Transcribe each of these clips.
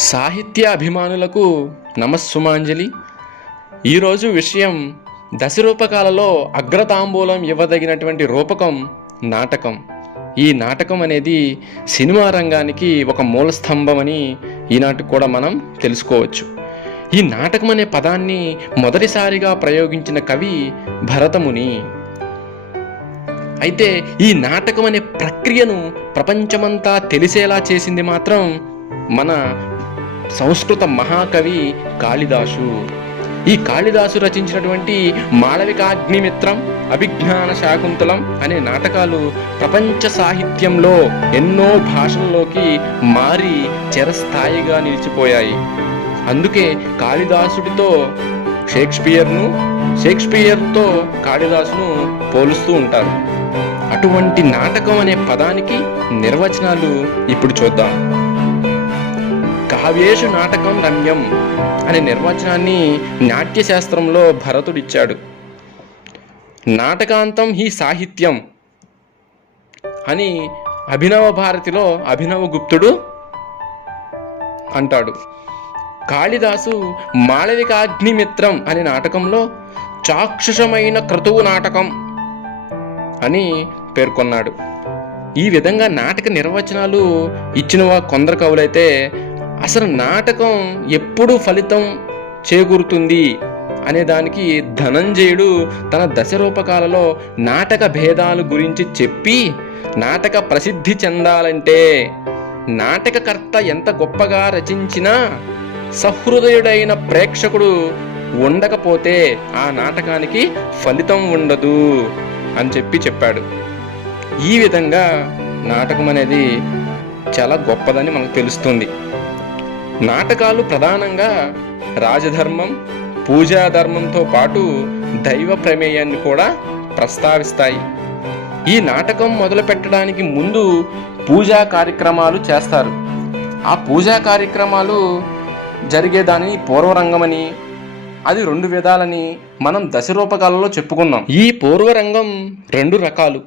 సాహిత్య అభిమానులకు నమస్సుమాంజలి. ఈరోజు విషయం దశరూపకాలలో అగ్రతాంబూలం ఇవ్వదగినటువంటి రూపకం నాటకం. ఈ నాటకం అనేది సినిమా రంగానికి ఒక మూల స్తంభమని ఈనాటికి కూడా మనం తెలుసుకోవచ్చు. ఈ నాటకం అనే పదాన్ని మొదటిసారిగా ప్రయోగించిన కవి భరతముని. అయితే ఈ నాటకం అనే ప్రక్రియను ప్రపంచమంతా తెలిసేలా చేసింది మాత్రం మన సంస్కృత మహాకవి కాళిదాసు. ఈ కాళిదాసు రచించినటువంటి మాళవికాగ్నిమిత్రం, అభిజ్ఞాన శాకుంతలం అనే నాటకాలు ప్రపంచ సాహిత్యంలో ఎన్నో భాషల్లోకి మారి చిరస్థాయిగా నిలిచిపోయాయి. అందుకే కాళిదాసుడితో షేక్స్పియర్తో కాళిదాసును పోలుస్తూ ఉంటారు. అటువంటి నాటకం అనే పదానికి నిర్వచనాలు ఇప్పుడు చూద్దాం. కావ్యేషు నాటకం రమ్యం అనే నిర్వచనాన్ని నాట్యశాస్త్రంలో భరతుడిచ్చాడు. నాటకాంతం హి సాహిత్యం అని అభినవ భారతిలో అభినవ గుప్తుడు అంటాడు. కాళిదాసు మాళవికాగ్నిమిత్రం అనే నాటకంలో చాక్షుషమైన క్రతువు నాటకం అని పేర్కొన్నాడు. ఈ విధంగా నాటక నిర్వచనాలు ఇచ్చిన కొందరు కవులైతే అసలు నాటకం ఎప్పుడు ఫలితం చేకూరుతుంది అనే దానికి ధనంజయుడు తన దశరూపకాలలో నాటక భేదాలు గురించి చెప్పి, నాటక ప్రసిద్ధి చెందాలంటే నాటకకర్త ఎంత గొప్పగా రచించినా సహృదయుడైన ప్రేక్షకుడు ఉండకపోతే ఆ నాటకానికి ఫలితం ఉండదు అని చెప్పాడు. ఈ విధంగా నాటకం అనేది చాలా గొప్పదని మనకు తెలుస్తుంది. నాటకాలు ప్రధానంగా రాజధర్మం, పూజాధర్మంతో పాటు దైవ ప్రమేయాన్ని కూడా ప్రస్తావిస్తాయి. ఈ నాటకం మొదలు పెట్టడానికి ముందు పూజా కార్యక్రమాలు చేస్తారు. ఆ పూజా కార్యక్రమాలు జరిగేదానిని పూర్వరంగమని, అది 2 విధాలని మనం దశరూపకాలలో చెప్పుకున్నాం. ఈ పూర్వరంగం 2 రకాలు.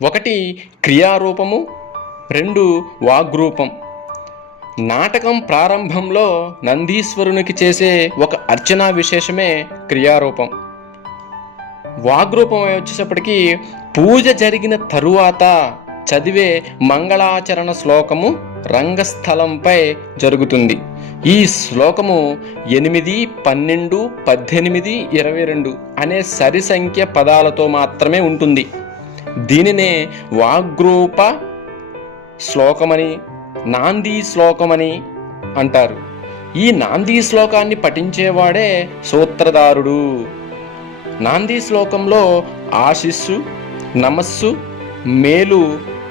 1 క్రియారూపము, 2 వాగ్రూపం. నాటకం ప్రారంభంలో నందీశ్వరునికి చేసే ఒక అర్చనా విశేషమే క్రియారూపం. వాగ్రూపం వచ్చేటప్పటికి పూజ జరిగిన తరువాత చదివే మంగళాచరణ శ్లోకము రంగస్థలంపై జరుగుతుంది. ఈ శ్లోకము 8, 12, 18, 22 అనే సరి సంఖ్య పదాలతో మాత్రమే ఉంటుంది. దీనినే వాగ్రూప శ్లోకమని, నాందీ శ్లోకమని అంటారు. ఈ నాందీ శ్లోకాన్ని పఠించేవాడే సూత్రధారుడు. నాందీ శ్లోకంలో ఆశిస్సు, నమస్సు, మేలు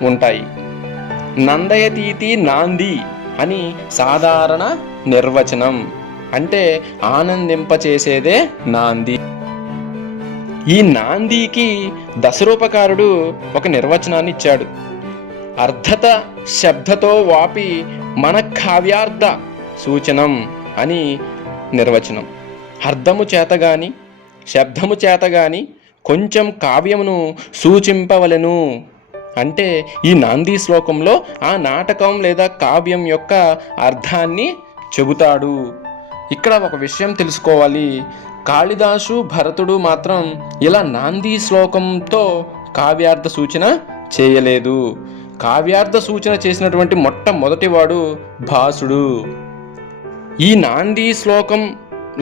ఉంటాయి. నందయతీతి నాంది అని సాధారణ నిర్వచనం. అంటే ఆనందింపచేసేదే నాంది. ఈ నాందీకి దశరూపకారుడు ఒక నిర్వచనాన్ని ఇచ్చాడు. అర్థత శబ్దతో వాపి మన కావ్యార్థ సూచనం అని నిర్వచనం. అర్థము చేత గాని శబ్దము చేత గాని కొంచెం కావ్యమును సూచింపవలెను అంటే ఈ నాందీ శ్లోకంలో ఆ నాటకం లేదా కావ్యం యొక్క అర్థాన్ని చెబుతాడు. ఇక్కడ ఒక విషయం తెలుసుకోవాలి. కాళిదాసు, భరతుడు మాత్రం ఇలా నాందీ శ్లోకంతో కావ్యార్థ సూచన చేయలేదు. కావ్యార్థ సూచన చేసినటువంటి మొట్టమొదటివాడు భాసుడు. ఈ నాందీ శ్లోకం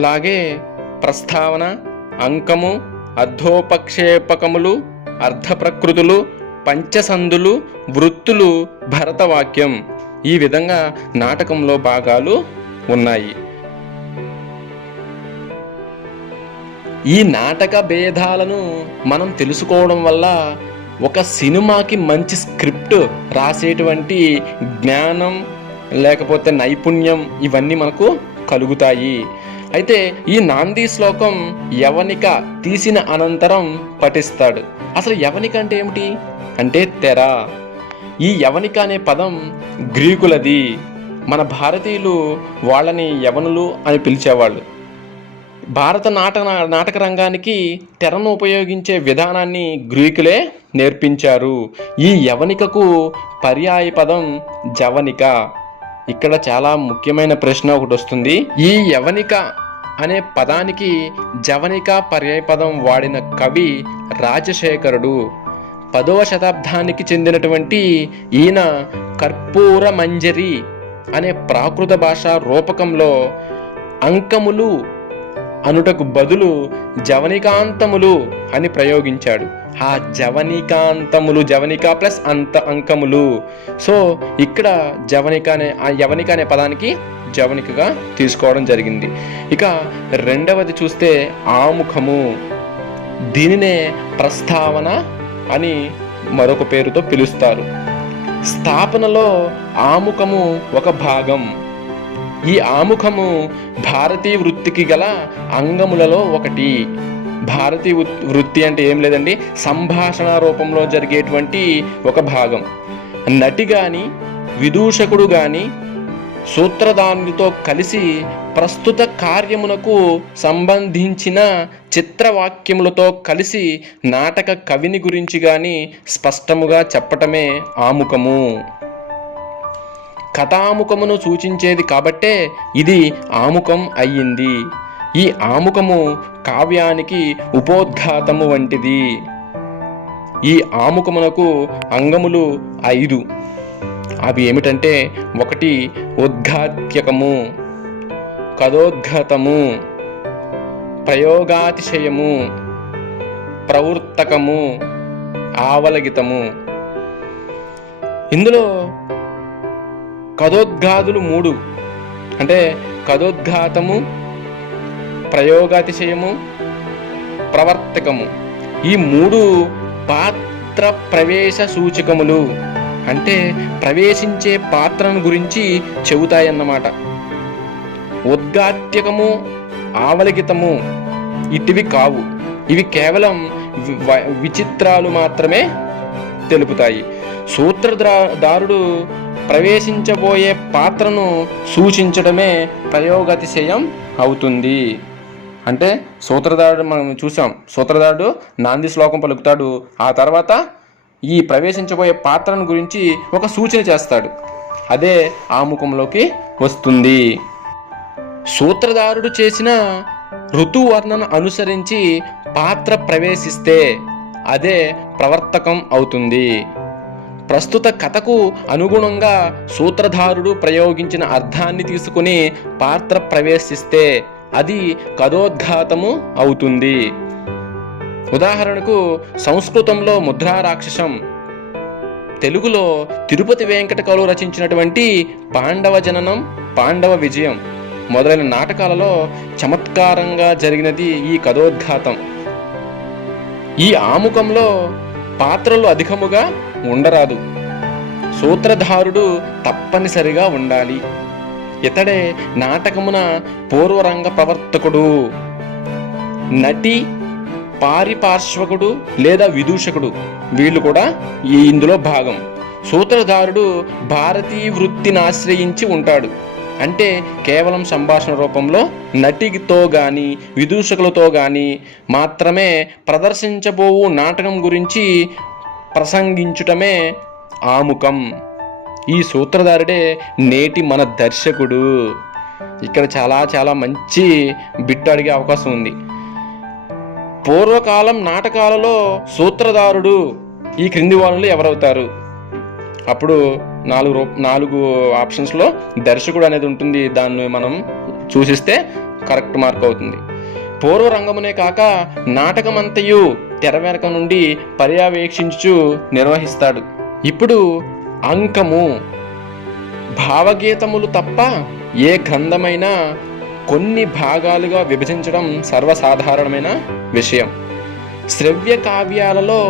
లాగే ప్రస్తావన, అంకము, అర్ధోపక్షేపకములు, అర్ధప్రకృతులు, పంచసందులు, వృత్తులు భరతవాక్యం. ఈ విధంగా నాటకంలో భాగాలు ఉన్నాయి. ఈ నాటక భేదాలను మనం తెలుసుకోవడం వల్ల ఒక సినిమాకి మంచి స్క్రిప్ట్ రాసేటువంటి జ్ఞానం లేకపోతే నైపుణ్యం ఇవన్నీ మనకు కలుగుతాయి. అయితే ఈ నాందీ శ్లోకం యవనిక తీసిన అనంతరం పఠిస్తాడు. అసలు యవనిక అంటే ఏమిటి అంటే తెర. ఈ యవనిక అనే పదం గ్రీకులది. మన భారతీయులు వాళ్ళని యవనులు అని పిలిచేవాళ్ళు. భారత నాటక రంగానికి తెరను ఉపయోగించే విధానాన్ని గ్రీకులే నేర్పించారు. ఈ యవనికకు పర్యాయ పదం జవనిక. ఇక్కడ చాలా ముఖ్యమైన ప్రశ్న ఒకటి వస్తుంది. ఈ యవనిక అనే పదానికి జవనిక పర్యాయపదం వాడిన కవి రాజశేఖరుడు. 10వ శతాబ్దానికి చెందినటువంటి ఈయన కర్పూర మంజరి అనే ప్రాకృత భాషా రూపకంలో అంకములు అనుటకు బదులు జవనికాంతములు అని ప్రయోగించాడు. ఆ జవనికాంతములు, జవనిక ప్లస్ అంకములు. సో ఇక్కడ యవనిక అనే పదానికి జవనికగా తీసుకోవడం జరిగింది. ఇక రెండవది చూస్తే ఆముఖము. దీనినే ప్రస్తావన అని మరొక పేరుతో పిలుస్తారు. స్థాపనలో ఆముఖము ఒక భాగం. ఈ ఆముఖము భారతీయ వృత్తికి గల అంగములలో ఒకటి. భారతీయ వృత్తి అంటే ఏం లేదండి, సంభాషణ రూపంలో జరిగేటువంటి ఒక భాగం. నటి గాని, విదూషకుడు గాని సూత్రధారునితో కలిసి ప్రస్తుత కార్యమునకు సంబంధించిన చిత్రవాక్యములతో కలిసి నాటక కవిని గురించి గాని స్పష్టముగా చెప్పటమే ఆముఖము. కథాముఖమును సూచించేది కాబట్టే ఇది ఆముఖం అయ్యింది. ఈ ఆముఖము కావ్యానికి ఉపోద్ఘాతము వంటిది. ఈ ఆముఖమునకు అంగములు 5. అవి ఏమిటంటే, 1 ఉద్ఘాత్యకము, కథోద్ఘాతము, ప్రయోగాతిశయము, ప్రవృత్తకము, ఆవలగితము. ఇందులో కథోద్ఘాతులు 3 అంటే కథోద్ఘాతము, ప్రయోగాతిశయము, ప్రవర్తకము. ఈ 3 పాత్ర ప్రవేశ సూచకములు, అంటే ప్రవేశించే పాత్రను గురించి చెబుతాయన్నమాట. ఉద్ఘాత్యకము, ఆవలిగితము ఇటివి కావు. ఇవి కేవలం విచిత్రాలు మాత్రమే తెలుపుతాయి. సూత్రధారుడు ప్రవేశించబోయే పాత్రను సూచించడమే ప్రయోగాతిశయం అవుతుంది. అంటే సూత్రధారుడు మనం చూసాం, సూత్రధారుడు నాంది శ్లోకం పలుకుతాడు, ఆ తర్వాత ఈ ప్రవేశించబోయే పాత్రను గురించి ఒక సూచన చేస్తాడు. అదే ఆముఖంలోకి వస్తుంది. సూత్రధారుడు చేసిన ఋతువర్ణన అనుసరించి పాత్ర ప్రవేశిస్తే అదే ప్రవర్తకం అవుతుంది. ప్రస్తుత కథకు అనుగుణంగా సూత్రధారుడు ప్రయోగించిన అర్థాన్ని తీసుకుని పాత్ర ప్రవేశిస్తే అది కథోద్ఘాతము అవుతుంది. ఉదాహరణకు సంస్కృతంలో ముద్రా రాక్షసం, తెలుగులో తిరుపతి వెంకట కవులు రచించినటువంటి పాండవ జననం, పాండవ విజయం మొదలైన నాటకాలలో చమత్కారంగా జరిగినది ఈ కథోద్ఘాతం. ఈ ఆముఖంలో పాత్రలు అధికముగా ఉండరాదు. సూత్రధారుడు తప్పనిసరిగా ఉండాలి. ఇతడే నాటకమున పూర్వరంగ ప్రవర్తకుడు. నటి, పారిపార్శ్వకుడు లేదా విదూషకుడు వీళ్ళు కూడా ఇందులో భాగం. సూత్రధారుడు భారతీయ వృత్తిని ఆశ్రయించి ఉంటాడు. అంటే కేవలం సంభాషణ రూపంలో నటితో గాని విదూషకులతో గాని మాత్రమే ప్రదర్శించబోవు నాటకం గురించి ప్రసంగించుటమే ఆముఖం. ఈ సూత్రధారుడే నేటి మన దర్శకుడు. ఇక్కడ చాలా చాలా మంచి బిట్టు అడిగే అవకాశం ఉంది. పూర్వకాలం నాటకాలలో సూత్రధారుడు ఈ క్రింది వాళ్ళలో ఎవరవుతారు? అప్పుడు 4 ఆప్షన్స్లో దర్శకుడు అనేది ఉంటుంది. దాన్ని మనం చూసిస్తే కరెక్ట్ మార్క్ అవుతుంది. పూర్వరంగమునే కాక నాటకమంతయు తెర వెనక నుండి పర్యవేక్షించు నిర్వహిస్తాడు. ఇప్పుడు అంకము. భావగీతములు తప్ప ఏ గ్రంథమైనా కొన్ని భాగాలుగా విభజించడం సర్వసాధారణమైన విషయం. శ్రవ్య కావ్యాలలో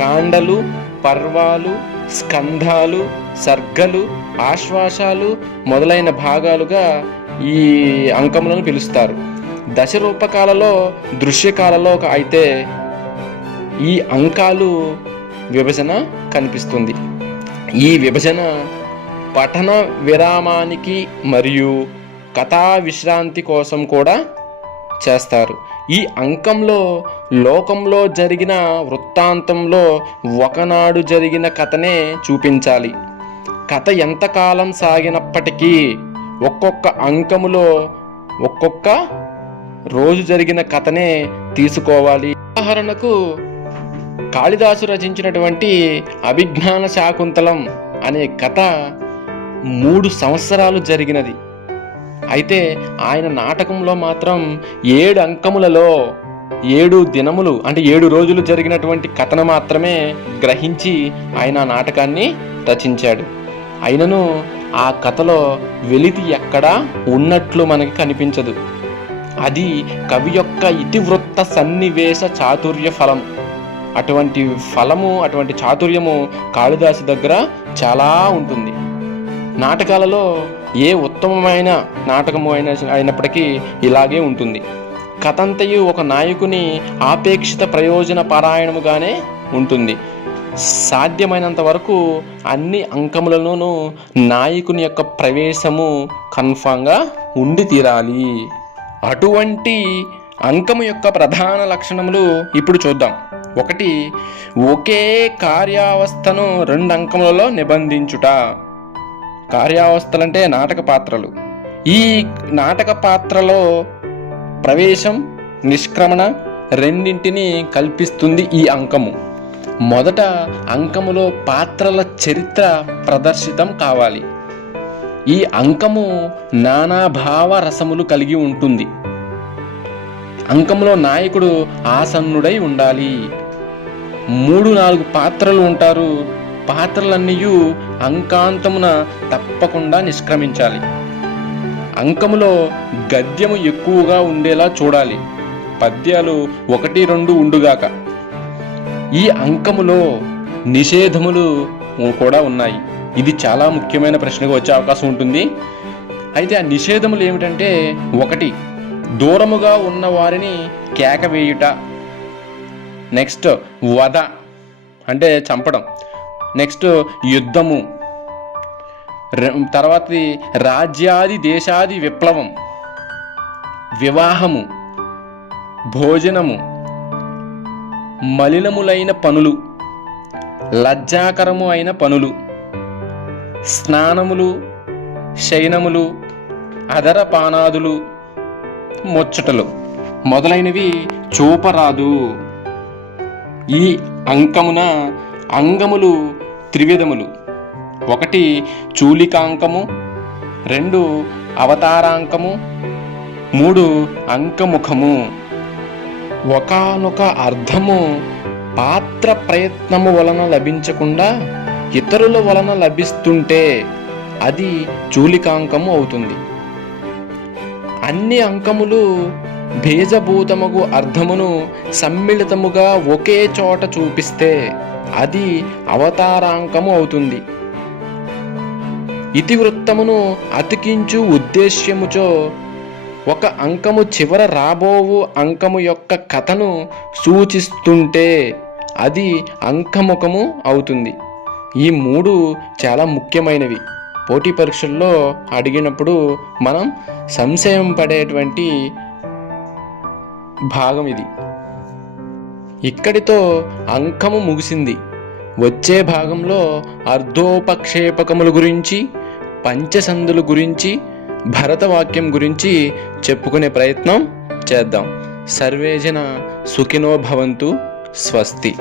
కాండలు, పర్వాలు, స్కంధాలు, సర్గలు, ఆశ్వాసాలు మొదలైన భాగాలుగా ఈ అంకములను పిలుస్తారు. దశరూపకాలలో, దృశ్యకాలలో అయితే ఈ అంకాలు విభజన కనిపిస్తుంది. ఈ విభజన పఠన విరామానికి మరియు కథా విశ్రాంతి కోసం కూడా చేస్తారు. ఈ అంకంలో లోకంలో జరిగిన వృత్తాంతంలో ఒకనాడు జరిగిన కథనే చూపించాలి. కథ ఎంతకాలం సాగినప్పటికీ ఒక్కొక్క అంకములో ఒక్కొక్క రోజు జరిగిన కథనే తీసుకోవాలి. ఉదాహరణకు కాళిదాసు రచించినటువంటి అభిజ్ఞాన శాకుంతలం అనే కథ 3 సంవత్సరాలు జరిగినది. అయితే ఆయన నాటకంలో మాత్రం 7 అంకములలో 7 దినములు అంటే 7 రోజులు జరిగినటువంటి కథను మాత్రమే గ్రహించి ఆయన నాటకాన్ని రచించాడు. అయినను ఆ కథలో వెలితి ఎక్కడా ఉన్నట్లు మనకి కనిపించదు. అది కవి యొక్క ఇతివృత్త సన్నివేశ చాతుర్య ఫలం. అటువంటి ఫలము, అటువంటి చాతుర్యము కాళిదాసు దగ్గర చాలా ఉంటుంది. నాటకాలలో ఏ ఉత్తమమైన నాటకము అయినప్పటికీ ఇలాగే ఉంటుంది. కథంతయు ఒక నాయకుని ఆపేక్షిత ప్రయోజన పారాయణముగానే ఉంటుంది. సాధ్యమైనంత వరకు అన్ని అంకములలోనూ నాయకుని యొక్క ప్రవేశము కన్ఫామ్గా ఉండి తీరాలి. అటువంటి అంకము యొక్క ప్రధాన లక్షణములు ఇప్పుడు చూద్దాం. 1, ఒకే కార్యావస్థను 2 అంకములలో నిబంధించుట. కార్యావస్థలంటే నాటక పాత్రలు. ఈ నాటక పాత్రలో ప్రవేశం, నిష్క్రమణ రెండింటినీ కల్పిస్తుంది ఈ అంకము. మొదట అంకములో పాత్రల చరిత్ర ప్రదర్శితం కావాలి. ఈ అంకము నానాభావ రసములు కలిగి ఉంటుంది. అంకములో నాయకుడు ఆసన్నుడై ఉండాలి. 3-4 పాత్రలు ఉంటారు. పాత్రలన్నీ అంకాంతమున తప్పకుండా నిష్క్రమించాలి. అంకములో గద్యము ఎక్కువగా ఉండేలా చూడాలి. పద్యాలు 1-2 ఉండుగాక. ఈ అంకములో నిషేధములు కూడా ఉన్నాయి. ఇది చాలా ముఖ్యమైన ప్రశ్నగా వచ్చే అవకాశం ఉంటుంది. అయితే ఆ నిషేధములు ఏమిటంటే, 1, దూరముగా ఉన్న వారిని కేకవేయుట. నెక్స్ట్ వధ అంటే చంపడం. నెక్స్ట్ యుద్ధము. తర్వాత రాజ్యాది దేశాది విప్లవం, వివాహము, భోజనము, మలినములైన పనులు, లజ్జాకరము అయిన పనులు, స్నానములు, శయనములు, అదరపానాదులు, ముచ్చటలు మొదలైనవి చూపరాదు. ఈ అంకమున అంగములు త్రివిధములు. 1 చూలికాంకము, 2 అవతారాంకము, 3 అంకముఖము. ఒకానొక అర్థము పాత్ర ప్రయత్నము వలన లభించకుండా ఇతరుల వలన లభిస్తుంటే అది చూలికాంకము అవుతుంది. అన్ని అంకములు భేజభూతముగు అర్థమును సమ్మిళితముగా ఒకే చోట చూపిస్తే అది అవతారాంకము అవుతుంది. ఇతివృత్తమును అతికించు ఉద్దేశ్యముచో ఒక అంకము చివర రాబోవు అంకము యొక్క కథను సూచిస్తుంటే అది అంకముఖము అవుతుంది. ఈ 3 చాలా ముఖ్యమైనవి. పోటీ పరీక్షల్లో అడిగినప్పుడు మనం సంశయం పడేటువంటి భాగం ఇది. ఇక్కడితో అంకము ముగిసింది. వచ్చే భాగంలో అర్ధోపక్షేపకముల గురించి, పంచసందుల గురించి, భరతవాక్యం గురించి చెప్పుకునే ప్రయత్నం చేద్దాం. సర్వేజన సుఖినో భవంతు. స్వస్తి.